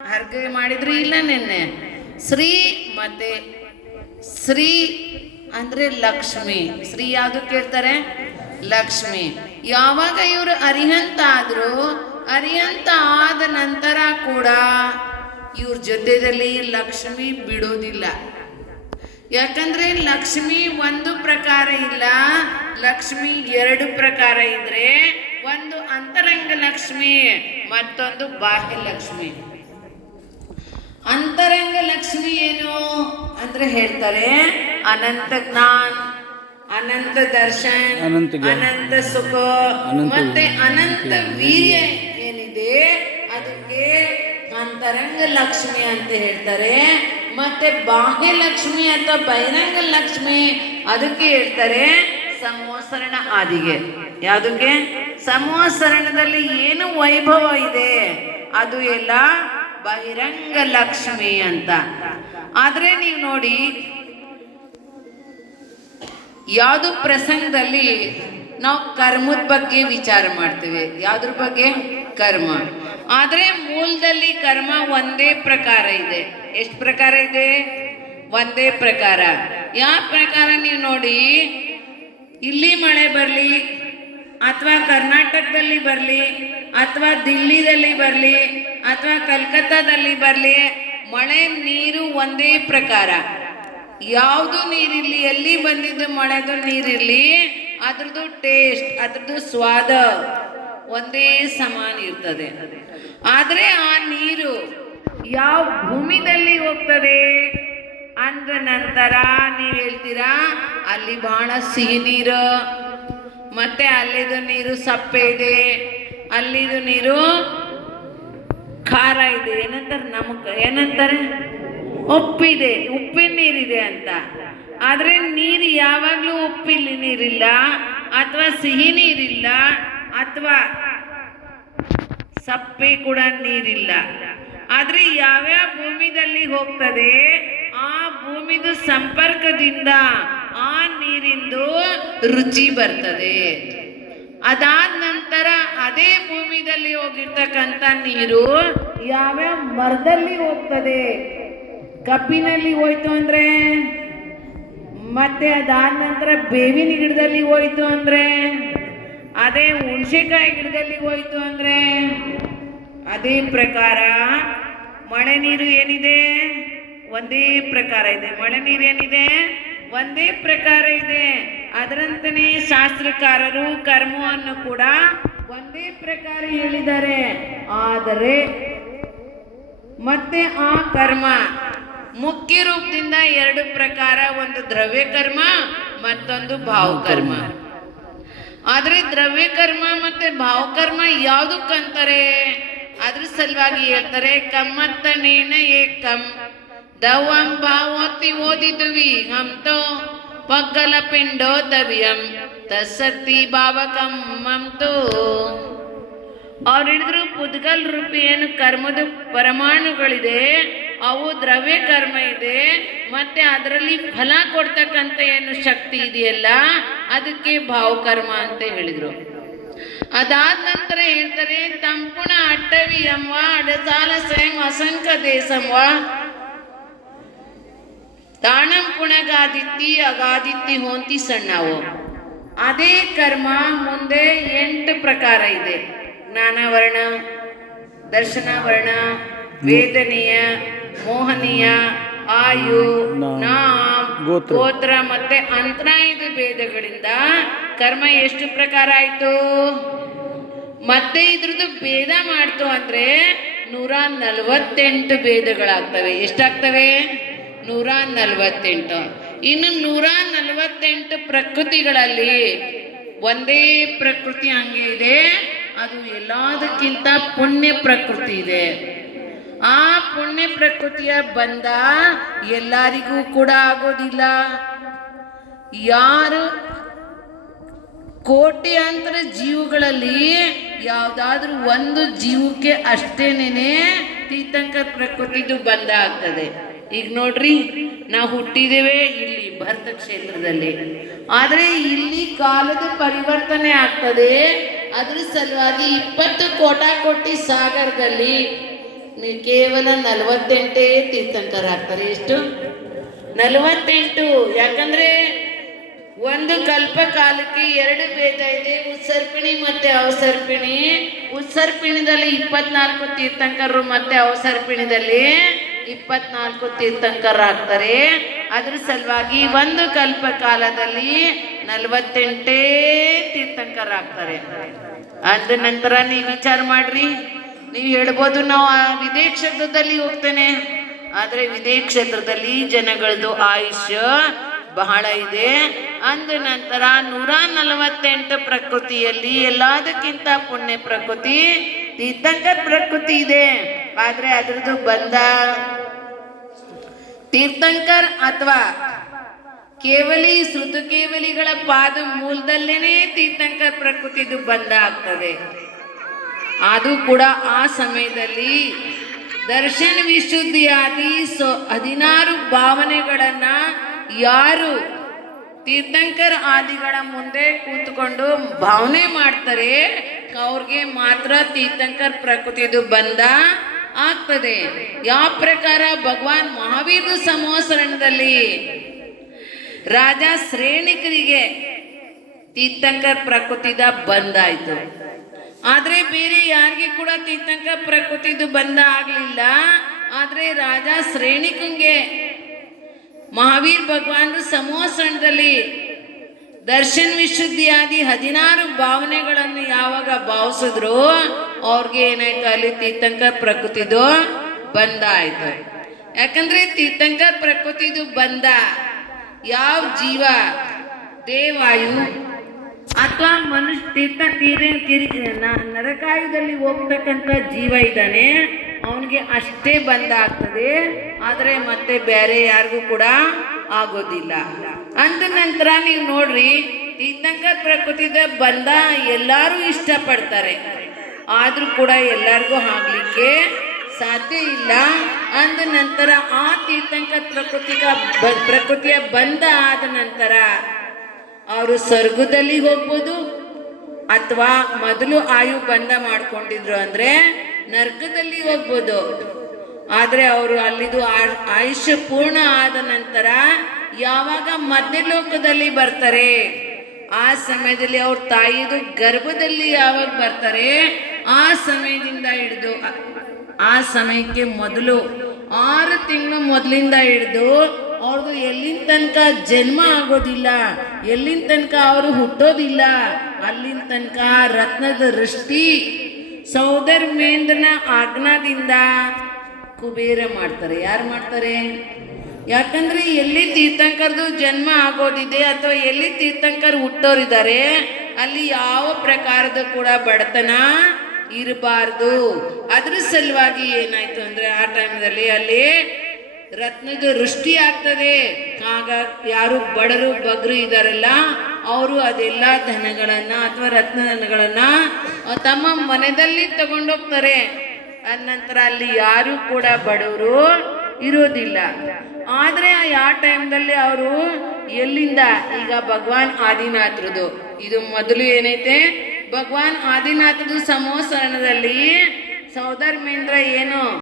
ಹರ್ಗೆ ಮಾಡಿದ್ರಿ ಇಲ್ಲ ನಿನ್ನೆ ಶ್ರೀ ಮತ್ತೆ ಶ್ರೀ ಅಂದ್ರೆ ಲಕ್ಷ್ಮಿ. ಶ್ರೀ ಯಾವುದು ಕೇಳ್ತಾರೆ? ಲಕ್ಷ್ಮಿ. ಯಾವಾಗ ಇವರು ಅರಿಹಂತ ಆದ್ರು, ಅರಿಹಂತ ಆದ ನಂತರ ಕೂಡ ಇವ್ರ ಜೊತೆಯಲ್ಲಿ ಲಕ್ಷ್ಮಿ ಬಿಡೋದಿಲ್ಲ. ಯಾಕಂದ್ರೆ ಲಕ್ಷ್ಮಿ ಒಂದು ಪ್ರಕಾರ ಇಲ್ಲ, ಲಕ್ಷ್ಮಿ ಎರಡು ಪ್ರಕಾರ ಇದ್ರೆ, ಒಂದು ಅಂತರಂಗ ಲಕ್ಷ್ಮಿ, ಮತ್ತೊಂದು ಬಾಹ್ಯ ಲಕ್ಷ್ಮಿ. ಅಂತರಂಗ ಲಕ್ಷ್ಮಿ ಏನು ಅಂದ್ರೆ ಹೇಳ್ತಾರೆ ಅನಂತ ಜ್ಞಾನ, ಅನಂತ ದರ್ಶನ್, ಅನಂತ ಸುಖ ಮತ್ತೆ ಅನಂತ ವೀರ್ಯ ಏನಿದೆ ಅದಕ್ಕೆ ಅಂತರಂಗ ಲಕ್ಷ್ಮಿ ಅಂತ ಹೇಳ್ತಾರೆ. ಮತ್ತೆ ಬಾಹ್ಯ ಲಕ್ಷ್ಮಿ ಅಥವಾ ಬಹಿರಂಗ ಲಕ್ಷ್ಮಿ ಅದಕ್ಕೆ ಹೇಳ್ತಾರೆ ಸಂವತ್ಸರಣ ಆದಿಗೆ. ಯಾವುದಕ್ಕೆ? ಸಂವತ್ಸರಣದಲ್ಲಿ ಏನು ವೈಭವ ಇದೆ ಅದು ಎಲ್ಲ ಬಹಿರಂಗ ಲಕ್ಷ್ಮಿ ಅಂತ. ಆದ್ರೆ ನೀವು ನೋಡಿ, ಯಾವುದು ಪ್ರಸಂಗದಲ್ಲಿ ನಾವು ಕರ್ಮದ ಬಗ್ಗೆ ವಿಚಾರ ಮಾಡ್ತೇವೆ. ಯಾವ್ದ್ರ ಬಗ್ಗೆ? ಕರ್ಮ. ಆದ್ರೆ ಮೂಲದಲ್ಲಿ ಕರ್ಮ ಒಂದೇ ಪ್ರಕಾರ ಇದೆ. ಎಷ್ಟು ಪ್ರಕಾರ ಇದೆ? ಒಂದೇ ಪ್ರಕಾರ. ಯಾವ ಪ್ರಕಾರ? ನೀವು ನೋಡಿ, ಇಲ್ಲಿ ಮಳೆ ಬರಲಿ ಅಥವಾ ಕರ್ನಾಟಕದಲ್ಲಿ ಬರಲಿ ಅಥವಾ ದಿಲ್ಲಿದಲ್ಲಿ ಬರಲಿ ಅಥವಾ ಕಲ್ಕತ್ತಾದಲ್ಲಿ ಬರಲಿ, ಮಳೆ ನೀರು ಒಂದೇ ಪ್ರಕಾರ. ಯಾವುದು ನೀರಿರಲಿ, ಎಲ್ಲಿ ಬಂದಿದ್ದು ಮಳೆದು ನೀರಿರಲಿ, ಅದ್ರದ್ದು ಟೇಸ್ಟ್, ಅದ್ರದ್ದು ಸ್ವಾದ ಒಂದೇ ಸಮಾನ ಇರ್ತದೆ. ಆದರೆ ಆ ನೀರು ಯಾವ ಭೂಮಿದಲ್ಲಿ ಹೋಗ್ತದೆ ಅಂದ ನಂತರ ನೀವು ಹೇಳ್ತೀರಾ ಅಲ್ಲಿ ಬಹಳ ಸಿಹಿ ನೀರು, ಮತ್ತೆ ಅಲ್ಲಿದು ನೀರು ಸಪ್ಪೆ ಇದೆ, ಅಲ್ಲಿದು ನೀರು ಖಾರ ಇದೆ, ಏನಂತಾರೆ ಉಪ್ಪಿದೆ, ಉಪ್ಪಿನ ನೀರಿದೆ ಅಂತ. ಆದ್ರೆ ನೀರು ಯಾವಾಗ್ಲೂ ಉಪ್ಪಿನ ನೀರಿಲ್ಲ ಅಥವಾ ಸಿಹಿ ನೀರಿಲ್ಲ ಅಥವಾ ಸಪ್ಪೆ ಕೂಡ ನೀರಿಲ್ಲ. ಆದ್ರೆ ಯಾವ್ಯಾವ ಭೂಮಿದಲ್ಲಿ ಹೋಗ್ತದೆ ಆ ಭೂಮಿದು ಸಂಪರ್ಕದಿಂದ ಆ ನೀರಿಂದು ರುಚಿ ಬರ್ತದೆ. ಅದಾದ ನಂತರ ಅದೇ ಭೂಮಿದಲ್ಲಿ ಹೋಗಿರ್ತಕ್ಕಂಥ ನೀರು ಯಾವ್ಯಾವ ಮರದಲ್ಲಿ ಹೋಗ್ತದೆ, ಕಬ್ಬಿನಲ್ಲಿ ಹೋಯ್ತು ಅಂದ್ರೆ, ಮತ್ತೆ ಅದಾದ ನಂತರ ಬೇವಿನ ಗಿಡದಲ್ಲಿ ಹೋಯ್ತು ಅಂದ್ರೆ, ಅದೇ ಹುಣಸೆಕಾಯಿ ಗಿಡದಲ್ಲಿ ಹೋಯ್ತು ಅಂದ್ರೆ, ಅದೇ ಪ್ರಕಾರ ಮಳೆ ನೀರು ಏನಿದೆ ಒಂದೇ ಪ್ರಕಾರ ಇದೆ. ಮಳೆ ನೀರು ಏನಿದೆ ಒಂದೇ ಪ್ರಕಾರ ಇದೆ. ಅದರಂತನೇ ಶಾಸ್ತ್ರಕಾರರು ಕರ್ಮವನ್ನು ಕೂಡ ಒಂದೇ ಪ್ರಕಾರ ಹೇಳಿದ್ದಾರೆ. ಆದರೆ ಮತ್ತೆ ಆ ಕರ್ಮ ಮುಖ್ಯ ರೂಪದಿಂದ ಎರಡು ಪ್ರಕಾರ, ಒಂದು ದ್ರವ್ಯ ಕರ್ಮ ಮತ್ತೊಂದು ಭಾವಕರ್ಮ. ಆದ್ರೆ ದ್ರವ್ಯ ಕರ್ಮ ಮತ್ತೆ ಭಾವಕರ್ಮ ಯಾವುದಕ್ಕಂತಾರೆ? ಅದ್ರ ಸಲುವಾಗಿ ಹೇಳ್ತಾರೆ ಕಮ್ಮತ್ತನೇನ ಏಕಂ ದವಂ ಭಾವೋತಿ ಓದಿದ್ವಿ ಹಂತೋ ಪಗ್ಗಲ ಪಿಂಡೋ ದವ್ಯಂ ತಸ್ಸತಿ ಭಾವಕಂ ಮಮ್ತೋ. ಅವ್ರು ಹಿಡಿದ್ರು ಪುದ್ಗಲ್ ರೂಪಿ ಏನು ಕರ್ಮದ ಪರಮಾಣುಗಳಿದೆ ಅವು ದ್ರವ್ಯ ಕರ್ಮ ಇದೆ, ಮತ್ತೆ ಅದರಲ್ಲಿ ಫಲ ಕೊಡ್ತಕ್ಕಂಥ ಏನು ಶಕ್ತಿ ಇದೆಯಲ್ಲ ಅದಕ್ಕೆ ಭಾವಕರ್ಮ ಅಂತ ಹೇಳಿದ್ರು. ಅದಾದ ನಂತರ ಹೇಳ್ತಾರೆ ತಂಪುಣ ಅಟ್ಟವಿ ಅಮ್ವ ಅಡಸಾಲ ಸ್ವಯಂ ಅಸಂಕ ದೇಶಂವ ತಾಣಂ ಪುಣಗಾದಿತ್ತಿ ಅಗಾದಿತ್ತಿ ಹೋಂತಿ ಸಣ್ಣವು. ಅದೇ ಕರ್ಮ ಮುಂದೆ 8 ಪ್ರಕಾರ ಇದೆ. ಜ್ಞಾನವರ್ಣ, ದರ್ಶನವರ್ಣ, ವೇದನೀಯ, ಮೋಹನೀಯ, ಆಯು, ನಾಮ್, ಗೋತ್ರ ಮತ್ತೆ ಅಂತರಾಯದ ಭೇದಗಳಿಂದ ಕರ್ಮ ಎಷ್ಟು ಪ್ರಕಾರ ಆಯ್ತು? ಮತ್ತೆ ಇದ್ರದ್ದು ಭೇದ ಮಾಡ್ತು ಅಂದ್ರೆ 148 ಭೇದಗಳಾಗ್ತವೆ. ಎಷ್ಟಾಗ್ತವೆ? 148. ಇನ್ನು 148 ಪ್ರಕೃತಿಗಳಲ್ಲಿ ಒಂದೇ ಪ್ರಕೃತಿ ಹಂಗೆ ಇದೆ, ಅದು ಎಲ್ಲದಕ್ಕಿಂತ ಪುಣ್ಯ ಪ್ರಕೃತಿ ಇದೆ. ಆ ಪುಣ್ಯ ಪ್ರಕೃತಿಯ ಬಂಧ ಎಲ್ಲರಿಗೂ ಕೂಡ ಆಗೋದಿಲ್ಲ. ಯಾರು ಕೋಟ್ಯಾಂತರ ಜೀವಗಳಲ್ಲಿ ಯಾವುದಾದ್ರೂ ಒಂದು ಜೀವಕ್ಕೆ ಅಷ್ಟೇನೇನೆ ತೀರ್ಥಂಕರ ಪ್ರಕೃತಿದು ಬಂಧ ಆಗ್ತದೆ. ಈಗ ನೋಡ್ರಿ, ನಾವು ಹುಟ್ಟಿದ್ದೇವೆ ಇಲ್ಲಿ ಭರತ ಕ್ಷೇತ್ರದಲ್ಲಿ, ಆದರೆ ಇಲ್ಲಿ ಕಾಲದ ಪರಿವರ್ತನೆ ಆಗ್ತದೆ. ಅದ್ರ ಸಲುವಾಗಿ 20 ಕೋಟಾಕೋಟಿ ಸಾಗರದಲ್ಲಿ ನೀವು ಕೇವಲ 48 ತೀರ್ಥಂಕರಾಗ್ತಾರೆ. ಎಷ್ಟು? 48. ಯಾಕಂದ್ರೆ ಒಂದು ಕಲ್ಪಕಾಲಕ್ಕೆ 2 ಭೇದ ಇದೆ, ಉತ್ಸರ್ಪಿಣಿ ಮತ್ತೆ ಅವಸರ್ಪಿಣಿ. ಉತ್ಸರ್ಪಿಣಿದಲ್ಲಿ 24 ತೀರ್ಥಂಕರರು ಮತ್ತೆ ಅವಸರ್ಪಿಣಿದಲ್ಲಿ 24 ತೀರ್ಥಂಕರಾಗ್ತಾರೆ. ಅದ್ರ ಸಲುವಾಗಿ ಒಂದು ಕಲ್ಪಕಾಲದಲ್ಲಿ 48 ತೀರ್ಥಂಕರಾಗ್ತಾರೆ. ಅಂದ ನಂತರ ನೀವು ವಿಚಾರ ಮಾಡ್ರಿ, ನೀವು ಹೇಳ್ಬೋದು ನಾವು ವಿದೇ ಕ್ಷೇತ್ರದಲ್ಲಿ ಹೋಗ್ತೇನೆ, ಆದರೆ ವಿದೇ ಕ್ಷೇತ್ರದಲ್ಲಿ ಜನಗಳದ್ದು ಆಯುಷ್ಯ ಬಹಳ ಇದೆ. ಅಂದ ನಂತರ 148 ಪ್ರಕೃತಿಯಲ್ಲಿ ಎಲ್ಲದಕ್ಕಿಂತ ಪುಣ್ಯ ಪ್ರಕೃತಿ ತೀರ್ಥಂಕರ ಪ್ರಕೃತಿ ಇದೆ. ಆದ್ರೆ ಅದ್ರದ್ದು ಬಂಧ ತೀರ್ಥಂಕರ್ ಅಥವಾ ಕೇವಲಿ ಶ್ರುತ ಕೇವಲಿಗಳ ಪಾದ ಮೂಲದಲ್ಲೇನೆ ತೀರ್ಥಂಕರ ಪ್ರಕೃತಿದು ಬಂಧ ಆಗ್ತದೆ. ಅದು ಕೂಡ ಆ ಸಮಯದಲ್ಲಿ ದರ್ಶನ ವಿಶುದ್ಧಿಯಾದಿ 16 ಭಾವನೆಗಳನ್ನ ಯಾರು ತೀರ್ಥಂಕರ ಆದಿಗಳ ಮುಂದೆ ಕೂತ್ಕೊಂಡು ಭಾವನೆ ಮಾಡ್ತಾರೆ ಅವ್ರಿಗೆ ಮಾತ್ರ ತೀರ್ಥಂಕರ ಪ್ರಕೃತಿದು ಬಂಧ ಆಗ್ತದೆ. ಯಾವ ಪ್ರಕಾರ ಭಗವಾನ್ ಮಹಾವೀರ ಸಂವತ್ಸರಣದಲ್ಲಿ ರಾಜ ಶ್ರೇಣಿಕರಿಗೆ ತೀರ್ಥಂಕರ ಪ್ರಕೃತಿದ ಬಂಧ ಆಯ್ತು, ಆದ್ರೆ ಬೇರೆ ಯಾರಿಗೆ ಕೂಡ ತೀರ್ಥಂಕರ ಪ್ರಕೃತಿದು ಬಂಧ ಆಗ್ಲಿಲ್ಲ. ಆದ್ರೆ ರಾಜ ಶ್ರೇಣಿಕಂಗೆ ಮಹಾವೀರ್ ಭಗವಾನ್ ಸಂವತ್ಸರಣದಲ್ಲಿ ದರ್ಶನ್ ವಿಶುದ್ಧಿಯಾದಿ 16 ಭಾವನೆಗಳನ್ನು ಯಾವಾಗ ಭಾವಿಸಿದ್ರು ಅವ್ರಿಗೆ ಏನಾಯ್ತು, ಅಲ್ಲಿ ತೀರ್ಥಂಕರ ಪ್ರಕೃತಿದು ಬಂಧ ಆಯ್ತು. ಯಾಕಂದ್ರೆ ತೀರ್ಥಂಕರ ಪ್ರಕೃತಿದು ಬಂಧ ಯಾವ ಜೀವ ದೇವಾಯು ಅಥವಾ ಮನುಷ್ಯ ನರಕಾಯುದಲ್ಲಿ ಹೋಗ್ತಕ್ಕಂಥ ಜೀವ ಇದ್ದಾನೆ ಅವನಿಗೆ ಅಷ್ಟೇ ಬಂಧ ಆಗ್ತದೆ, ಆದರೆ ಮತ್ತೆ ಬೇರೆ ಯಾರಿಗೂ ಕೂಡ ಆಗೋದಿಲ್ಲ. ಅಂದ ನಂತರ ನೀವು ನೋಡ್ರಿ, ತೀರ್ಥಂಕರ ಪ್ರಕೃತಿದ ಬಂಧ ಎಲ್ಲರೂ ಇಷ್ಟಪಡ್ತಾರೆ, ಆದ್ರೂ ಕೂಡ ಎಲ್ಲರಿಗೂ ಆಗ್ಲಿಕ್ಕೆ ಸಾಧ್ಯ ಇಲ್ಲ. ಅಂದ ನಂತರ ಆ ತೀರ್ಥಂಕರ ಪ್ರಕೃತಿಯ ಬಂಧ ಆದ ನಂತರ ಅವರು ಸ್ವರ್ಗದಲ್ಲಿ ಹೋಗ್ಬೋದು, ಅಥವಾ ಮೊದಲು ಆಯು ಬಂಧ ಮಾಡ್ಕೊಂಡಿದ್ರು ಅಂದ್ರೆ ನರ್ಕದಲ್ಲಿ ಹೋಗ್ಬೋದು. ಆದ್ರೆ ಅವರು ಅಲ್ಲಿದು ಆಯುಷ್ಯ ಪೂರ್ಣ ಆದ ನಂತರ ಯಾವಾಗ ಮಧ್ಯಲೋಕದಲ್ಲಿ ಬರ್ತಾರೆ ಆ ಸಮಯದಲ್ಲಿ ಅವ್ರ ತಾಯಿದು ಗರ್ಭದಲ್ಲಿ ಯಾವಾಗ ಬರ್ತಾರೆ ಆ ಸಮಯದಿಂದ ಹಿಡಿದು ಆ ಸಮಯಕ್ಕೆ ಮೊದಲು 6 ತಿಂಗಳು ಮೊದಲಿಂದ ಹಿಡಿದು ಅವ್ರದ್ದು ಎಲ್ಲಿನ ತನಕ ಜನ್ಮ ಆಗೋದಿಲ್ಲ, ಎಲ್ಲಿನ ತನಕ ಅವರು ಹುಟ್ಟೋದಿಲ್ಲ, ಅಲ್ಲಿನ ತನಕ ರತ್ನದ ವೃಷ್ಟಿ ಸೌಧರ್ಮೇಂದ್ರನ ಆಜ್ಞಾದಿಂದ ಕುಬೇರ ಮಾಡ್ತಾರೆ. ಯಾರು ಮಾಡ್ತಾರೆ? ಯಾಕಂದ್ರೆ ಎಲ್ಲಿ ತೀರ್ಥಂಕರದು ಜನ್ಮ ಆಗೋದಿದೆ ಅಥವಾ ಎಲ್ಲಿ ತೀರ್ಥಂಕರ್ ಹುಟ್ಟೋರಿದ್ದಾರೆ ಅಲ್ಲಿ ಯಾವ ಪ್ರಕಾರದ ಕೂಡ ಬಡತನ ಇರಬಾರ್ದು. ಅದ್ರ ಸಲುವಾಗಿ ಏನಾಯ್ತು ಅಂದ್ರೆ ಆ ಟೈಮ್ದಲ್ಲಿ ಅಲ್ಲಿ ರತ್ನದ ವೃಷ್ಟಿ ಆಗ್ತದೆ. ಆಗ ಯಾರು ಬಡರು ಬಗ್ರು ಇದ್ದಾರಲ್ಲ ಅವರು ಅದೆಲ್ಲ ಧನಗಳನ್ನ ಅಥವಾ ರತ್ನಗಳನ್ನ ತಮ್ಮ ಮನೆಯಲ್ಲಿ ತಗೊಂಡೋಗ್ತಾರೆ. ಅದ ನಂತರ ಅಲ್ಲಿ ಯಾರು ಕೂಡ ಬಡವರು ಇರೋದಿಲ್ಲ. ಆದ್ರೆ ಆ ಟೈಮ್ದಲ್ಲಿ ಅವರು ಎಲ್ಲಿಂದ ಈಗ ಭಗವಾನ್ ಆದಿನಾಥರದು ಇದು ಮೊದಲು ಏನೈತೆ ಭಗವಾನ್ ಆದಿನಾಥದು ಸಂವತ್ಸರಣದಲ್ಲಿ ಸೌಧರ್ಮೇಂದ್ರ ಏನು